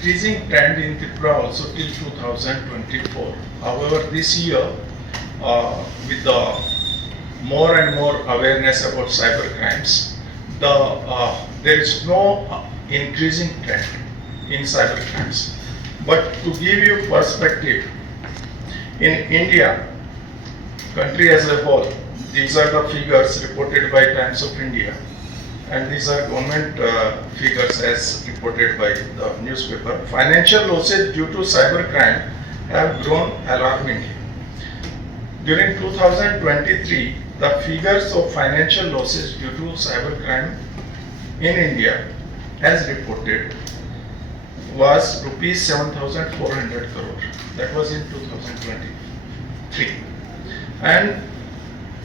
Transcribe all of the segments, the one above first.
increasing trend in Tripura also till 2024. However, this year, with the more and more awareness about cyber crimes, there is no increasing trend in cyber crimes. But to give you perspective, in India, country as a whole, these are the figures reported by Times of India, and these are government figures as reported by the newspaper. Financial losses due to cybercrime have grown alarmingly. During 2023, the figures of financial losses due to cybercrime in India, as reported, was rupees 7,400 crore. That was in 2023. And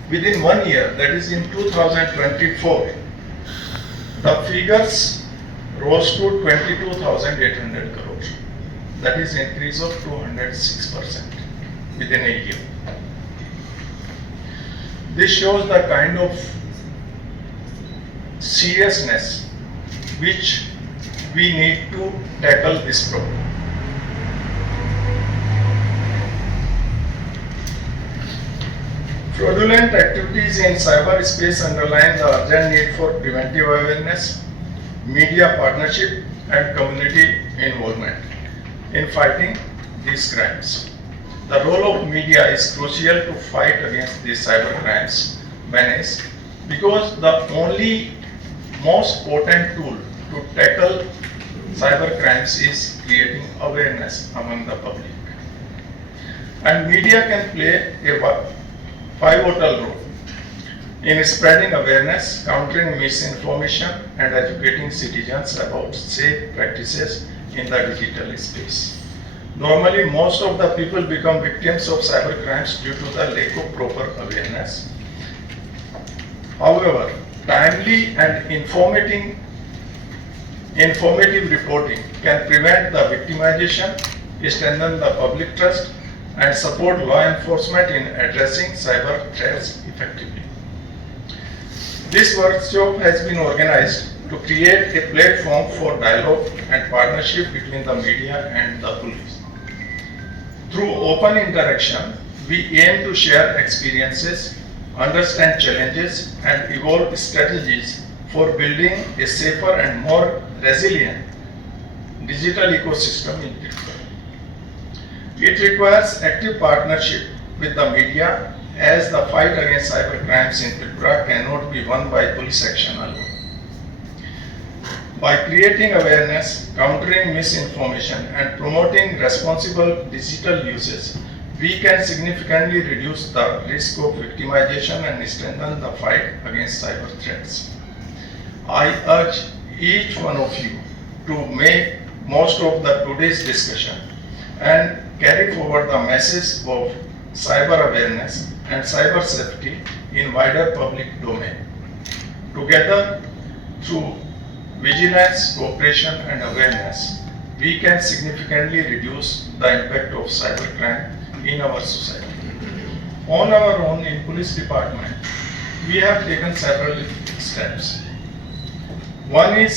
within 1 year, that is in 2024, the figures rose to 22,800 crore. That is increase of 206% within a year. This shows the kind of seriousness which we need to tackle this problem. Fraudulent activities in cyberspace underline the urgent need for preventive awareness, media partnership, and community involvement in fighting these crimes. The role of media is crucial to fight against these cyber crimes menace, because the only most potent tool to tackle cyber crimes is creating awareness among the public. And media can play a pivotal role in spreading awareness, countering misinformation, and educating citizens about safe practices in the digital space. Normally, most of the people become victims of cyber crimes due to the lack of proper awareness. However, timely and informative reporting can prevent the victimization, strengthen the public trust, and support law enforcement in addressing cyber threats effectively. This workshop has been organized to create a platform for dialogue and partnership between the media and the police. Through open interaction, we aim to share experiences, understand challenges, and evolve strategies for building a safer and more resilient digital ecosystem in Tripura. It requires active partnership with the media, as the fight against cyber crimes in Tripura cannot be won by police action alone. By creating awareness, countering misinformation, and promoting responsible digital uses, we can significantly reduce the risk of victimization and strengthen the fight against cyber threats. I urge each one of you to make most of today's discussion and carry forward the message of cyber awareness and cyber safety in wider public domain. Together, through vigilance, cooperation, and awareness, we can significantly reduce the impact of cybercrime in our society. On our own, in police department, we have taken several steps. One is